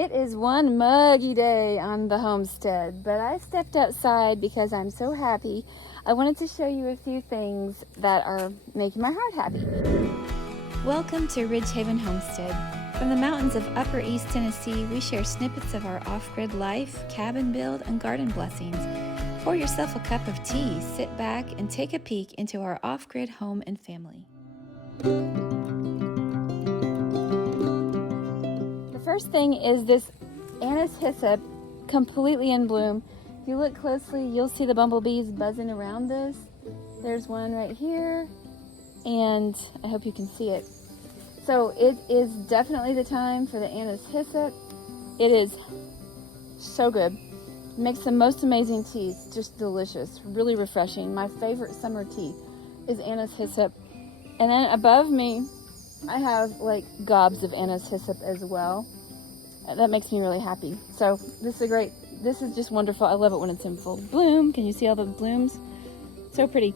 It is one muggy day on the homestead, but I stepped outside because I'm so happy. I wanted to show you a few things that are making my heart happy. Welcome to Ridgehaven Homestead. From the mountains of Upper East Tennessee, we share snippets of our off-grid life, cabin build, and garden blessings. Pour yourself a cup of tea, sit back, and take a peek into our off-grid home and family. The first thing is this anise hyssop, completely in bloom. If you look closely, you'll see the bumblebees buzzing around this. There's one right here, and I hope you can see it. So it is definitely the time for the anise hyssop. It is so good. It makes the most amazing teas, just delicious, really refreshing. My favorite summer tea is anise hyssop. And then above me, I have like gobs of anise hyssop as well. That makes me really happy. So this is just wonderful. I love it when it's in full bloom. Can you see all the blooms? So pretty.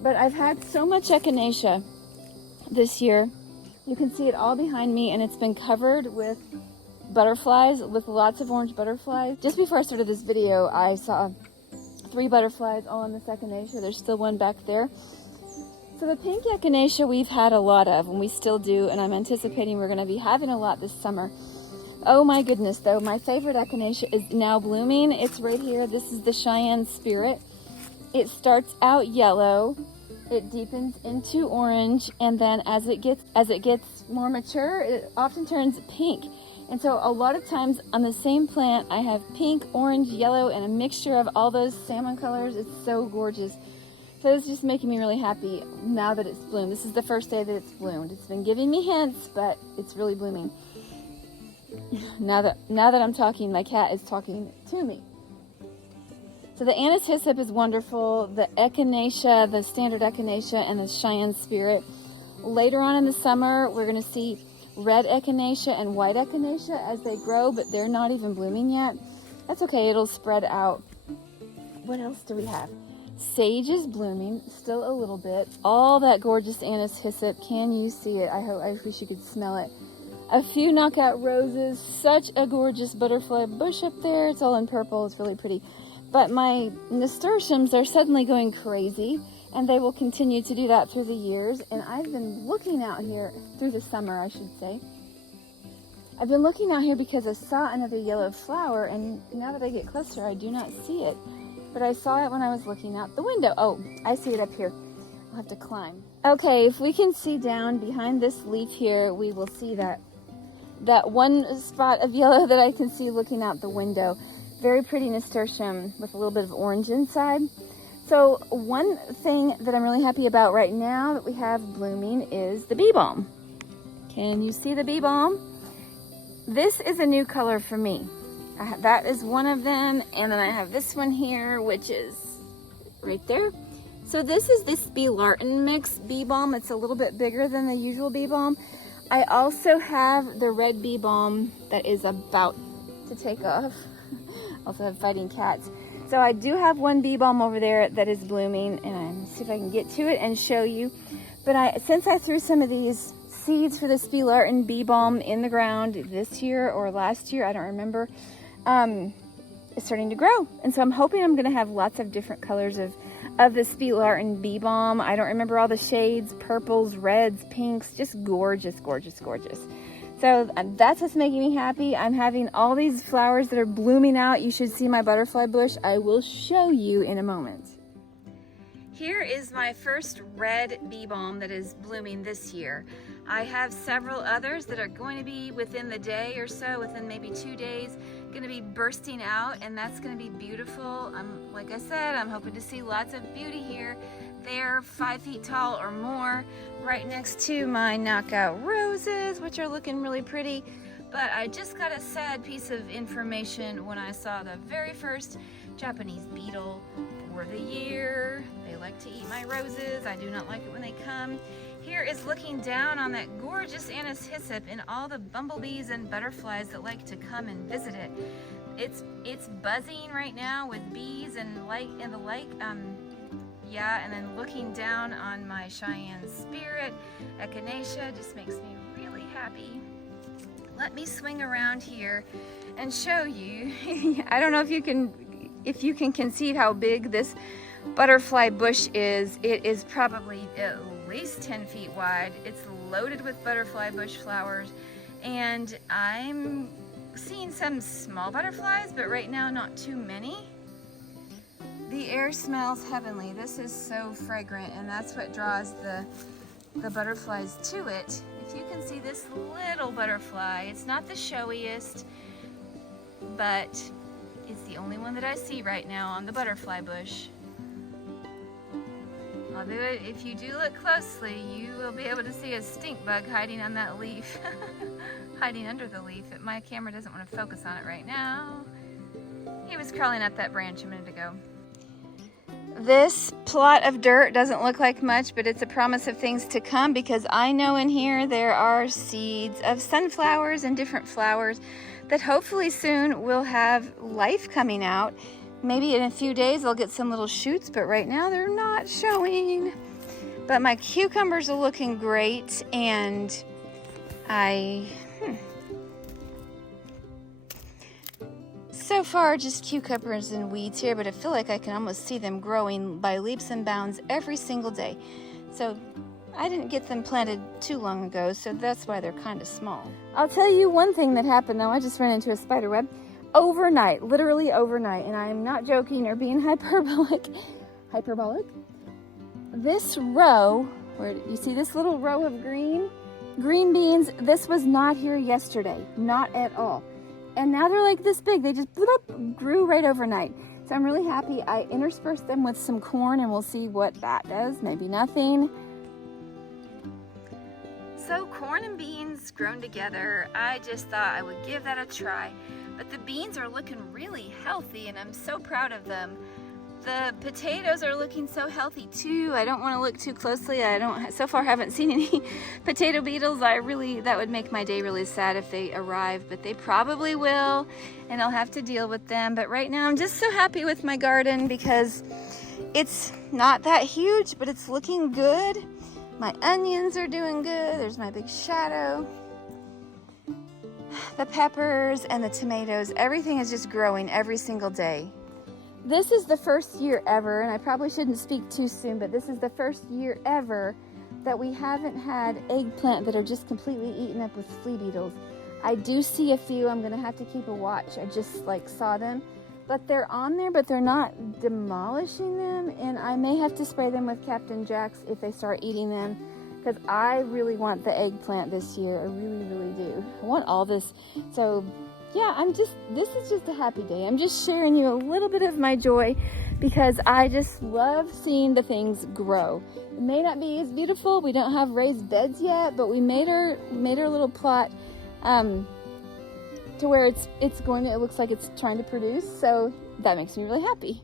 But I've had so much echinacea this year. You can see it all behind me, and it's been covered with butterflies, with lots of orange butterflies. Just before I started this video, I saw 3 butterflies all on this echinacea. There's still one back there. So the pink echinacea we've had a lot of, and we still do, and I'm anticipating we're going to be having a lot this summer. Oh my goodness, though, my favorite echinacea is now blooming. It's right here. This is the Cheyenne Spirit. It starts out yellow, it deepens into orange, and then as it gets more mature, it often turns pink. And so a lot of times on the same plant, I have pink, orange, yellow, and a mixture of all those salmon colors. It's so gorgeous. So it's just making me really happy now that it's bloomed. This is the first day that it's bloomed. It's been giving me hints, but it's really blooming. Now that I'm talking, my cat is talking to me. So the anise hyssop is wonderful. The echinacea, the standard echinacea, and the Cheyenne Spirit. Later on in the summer, we're going to see red echinacea and white echinacea as they grow, but they're not even blooming yet. That's okay, it'll spread out. What else do we have? Sage is blooming, still a little bit. All that gorgeous anise hyssop. Can you see it? I wish you could smell it. A few knockout roses. Such a gorgeous butterfly bush up there. It's all in purple. It's really pretty. But my nasturtiums are suddenly going crazy, and they will continue to do that through the years. And I've been looking out here, through the summer, I should say. I've been looking out here because I saw another yellow flower, and now that I get closer, I do not see it. But I saw it when I was looking out the window. Oh, I see it up here. I'll have to climb. Okay, if we can see down behind this leaf here, we will see that one spot of yellow that I can see looking out the window. Very pretty nasturtium with a little bit of orange inside. So one thing that I'm really happy about right now that we have blooming is the bee balm. Can you see the bee balm? This is a new color for me. That is one of them, and then I have this one here, which is right there. So this is this bee Larton mix bee balm. It's a little bit bigger than the usual bee balm. I also have the red bee balm that is about to take off. Also have fighting cats. So I do have one bee balm over there that is blooming, and I'm see if I can get to it and show you. But since I threw some of these seeds for this bee Larton bee balm in the ground this year or last year, I don't remember, it's starting to grow. And so I'm hoping I'm going to have lots of different colors of this bee Larton bee balm. I don't remember all the shades, purples, reds, pinks, just gorgeous, gorgeous, gorgeous. So that's what's making me happy. I'm having all these flowers that are blooming out. You should see my butterfly bush. I will show you in a moment. Here is my first red bee balm that is blooming this year. I have several others that are going to be within the day or so, within maybe 2 days, going to be bursting out, and that's going to be beautiful. Like I said, I'm hoping to see lots of beauty here. They're 5 feet tall or more, right next to my knockout roses, which are looking really pretty. But I just got a sad piece of information when I saw the very first Japanese beetle for the year. They like to eat my roses. I do not like it when they come. Here is looking down on that gorgeous anise hyssop and all the bumblebees and butterflies that like to come and visit it. It's buzzing right now with bees and the like. Yeah, and then looking down on my Cheyenne Spirit, Echinacea just makes me really happy. let me swing around here and show you. I don't know if you can conceive how big this butterfly bush is. It is probably at least 10 feet wide. It's loaded with butterfly bush flowers, and I'm seeing some small butterflies, but right now not too many. The air smells heavenly. This is so fragrant, and that's what draws the butterflies to it. If you can see this little butterfly, it's not the showiest, but it's the only one that I see right now on the butterfly bush. Although if you do look closely, you will be able to see a stink bug hiding on that leaf. Hiding under the leaf. My camera doesn't want to focus on it right now. He was crawling up that branch a minute ago. This plot of dirt doesn't look like much, but it's a promise of things to come, because I know in here there are seeds of sunflowers and different flowers that hopefully soon will have life coming out. Maybe in a few days I'll get some little shoots, but right now they're not showing. But my cucumbers are looking great, and so far just cucumbers and weeds here, but I feel like I can almost see them growing by leaps and bounds every single day. So I didn't get them planted too long ago, so that's why they're kind of small. I'll tell you one thing that happened though. I just ran into a spider web overnight, literally overnight, and I am not joking or being hyperbolic. This row, where you see this little row of green beans, this was not here yesterday, not at all. And now they're like this big. They just grew right overnight. So I'm really happy. I interspersed them with some corn, and we'll see what that does. Maybe nothing. So corn and beans grown together, I just thought I would give that a try. But the beans are looking really healthy, and I'm so proud of them. The potatoes are looking so healthy too. I don't want to look too closely. So far haven't seen any potato beetles. That would make my day really sad if they arrive, but they probably will, and I'll have to deal with them. But right now I'm just so happy with my garden because it's not that huge, but it's looking good. My onions are doing good. There's my big shadow. The peppers and the tomatoes, everything is just growing every single day. This is the first year ever, and I probably shouldn't speak too soon, but this is the first year ever that we haven't had eggplant that are just completely eaten up with flea beetles. I do see a few. I'm gonna have to keep a watch. I just saw them, but they're on there, but they're not demolishing them, and I may have to spray them with Captain Jack's if they start eating them, because I really want the eggplant this year. I really, really do. I want all this. So yeah, this is just a happy day. I'm just sharing you a little bit of my joy because I just love seeing the things grow. It may not be as beautiful. We don't have raised beds yet, but we made our little plot to where it looks like it's trying to produce. So that makes me really happy.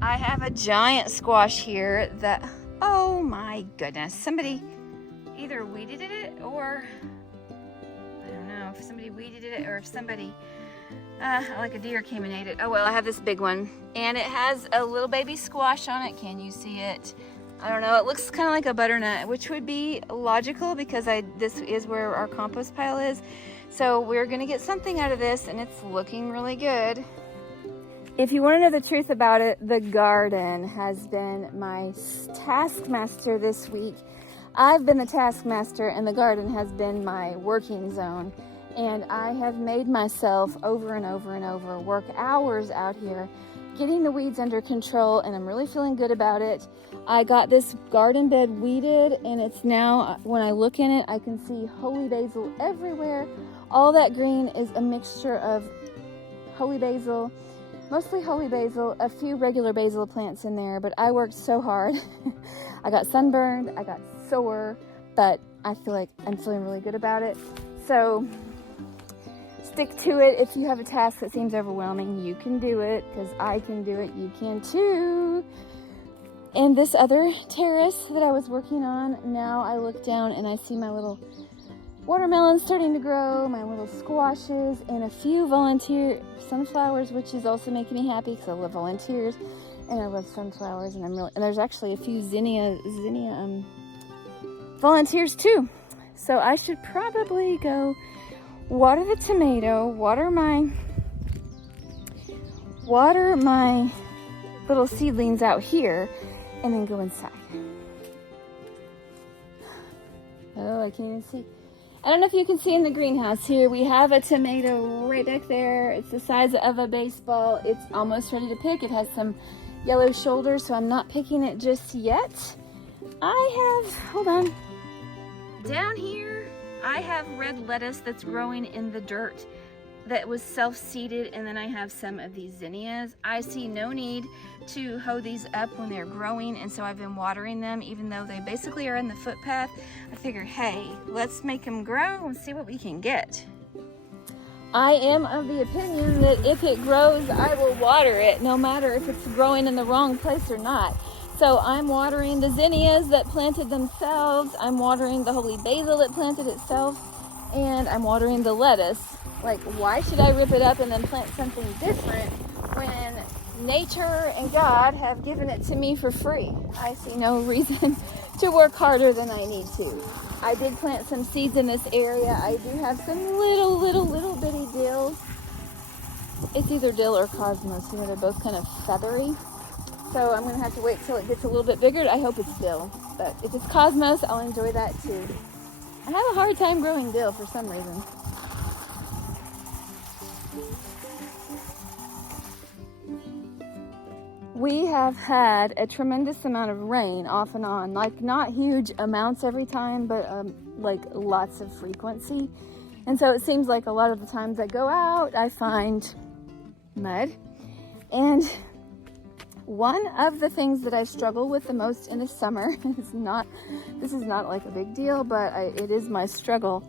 I have a giant squash here that, oh my goodness, somebody either weeded it or if somebody weeded it or if somebody like a deer came and ate it. Oh well, I have this big one and it has a little baby squash on it. Can you see it? I don't know, it looks kind of like a butternut, which would be logical because this is where our compost pile is. So we're gonna get something out of this, and it's looking really good. If you want to know the truth about it, the garden has been my taskmaster this week. I've been the taskmaster and the garden has been my working zone. And I have made myself over and over and over work hours out here getting the weeds under control, and I'm really feeling good about it. I got this garden bed weeded, and it's now, when I look in it, I can see holy basil everywhere. All that green is a mixture of holy basil, mostly holy basil, a few regular basil plants in there, but I worked so hard. I got sunburned, I got sore, but I feel like I'm feeling really good about it. So stick to it. If you have a task that seems overwhelming, you can do it, because I can do it. You can too. And this other terrace that I was working on, now I look down and I see my little watermelons starting to grow, my little squashes, and a few volunteer sunflowers, which is also making me happy because I love volunteers and I love sunflowers, and there's actually a few zinnia volunteers too. So I should probably go water the tomato, water my little seedlings out here, and then go inside. Oh, I can't even see. I don't know if you can see in the greenhouse here, we have a tomato right back there. It's the size of a baseball. It's almost ready to pick. It has some yellow shoulders, so I'm not picking it just yet. Hold on. Down here, I have red lettuce that's growing in the dirt that was self-seeded, and then I have some of these zinnias. I see no need to hoe these up when they're growing, and so I've been watering them even though they basically are in the footpath. I figure, hey, let's make them grow and see what we can get. I am of the opinion that if it grows, I will water it, no matter if it's growing in the wrong place or not. So I'm watering the zinnias that planted themselves, I'm watering the holy basil that planted itself, and I'm watering the lettuce. Like, why should I rip it up and then plant something different when nature and God have given it to me for free? I see no reason to work harder than I need to. I did plant some seeds in this area. I do have some little bitty dill. It's either dill or cosmos. You know, they're both kind of feathery. So I'm going to have to wait till it gets a little bit bigger. I hope it's dill. But if it's cosmos, I'll enjoy that too. I have a hard time growing dill for some reason. We have had a tremendous amount of rain off and on, like not huge amounts every time, but like lots of frequency. And so it seems like a lot of the times I go out, I find mud. And one of the things that I struggle with the most in the summer this is not like a big deal, but it is my struggle.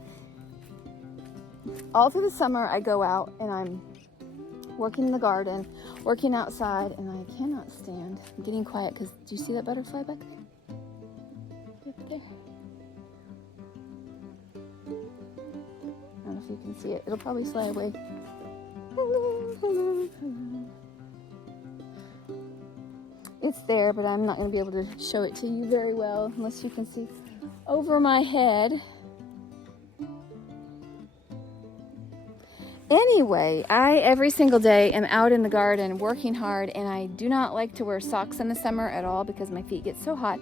All through the summer, I go out and I'm working in the garden, working outside, and I cannot stand. I'm getting quiet because do you see that butterfly back there? Up there. I don't know if you can see it. It'll probably fly away. It's there, but I'm not going to be able to show it to you very well unless you can see over my head. Anyway, I every single day am out in the garden working hard, and I do not like to wear socks in the summer at all because my feet get so hot.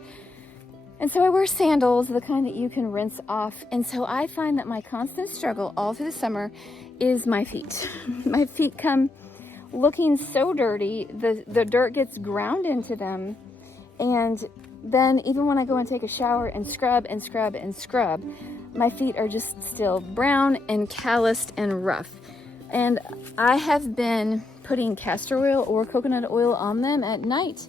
And so I wear sandals, the kind that you can rinse off. And so I find that my constant struggle all through the summer is my feet. My feet come looking so dirty, the dirt gets ground into them, and then even when I go and take a shower and scrub, my feet are just still brown and calloused and rough. And I have been putting castor oil or coconut oil on them at night.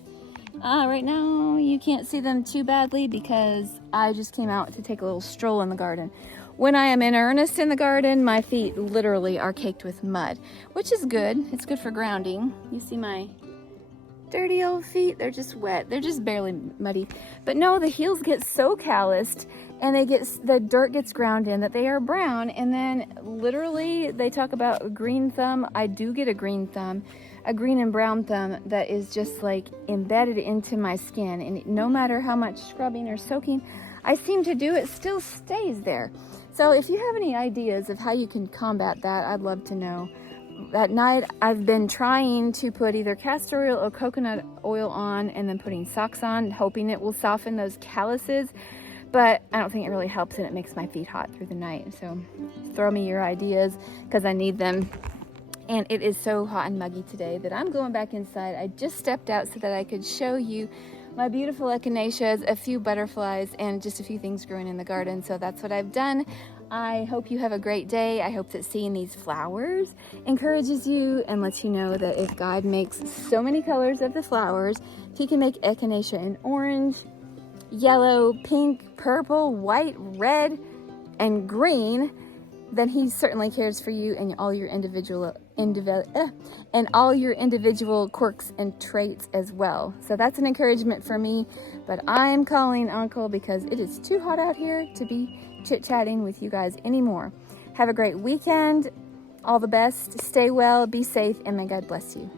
Right now you can't see them too badly because I just came out to take a little stroll in the garden. When I am in earnest in the garden, my feet literally are caked with mud, which is good. It's good for grounding. You see my dirty old feet? They're just wet. They're just barely muddy. But no, the heels get so calloused and the dirt gets ground in that they are brown. And then literally they talk about a green thumb. I do get a green thumb, a green and brown thumb that is just like embedded into my skin. And no matter how much scrubbing or soaking I seem to do, it still stays there. So if you have any ideas of how you can combat that, I'd love to know. At night, I've been trying to put either castor oil or coconut oil on and then putting socks on, hoping it will soften those calluses. But I don't think it really helps, and it makes my feet hot through the night. So throw me your ideas because I need them. And it is so hot and muggy today that I'm going back inside. I just stepped out so that I could show you my beautiful echinaceas, a few butterflies, and just a few things growing in the garden. So that's what I've done. I hope you have a great day. I hope that seeing these flowers encourages you and lets you know that if God makes so many colors of the flowers, He can make echinacea in orange, yellow, pink, purple, white, red, and green, then He certainly cares for you and all your individual quirks and traits as well. So that's an encouragement for me. But I'm calling Uncle because it is too hot out here to be chit-chatting with you guys anymore. Have a great weekend. All the best. Stay well, be safe, and may God bless you.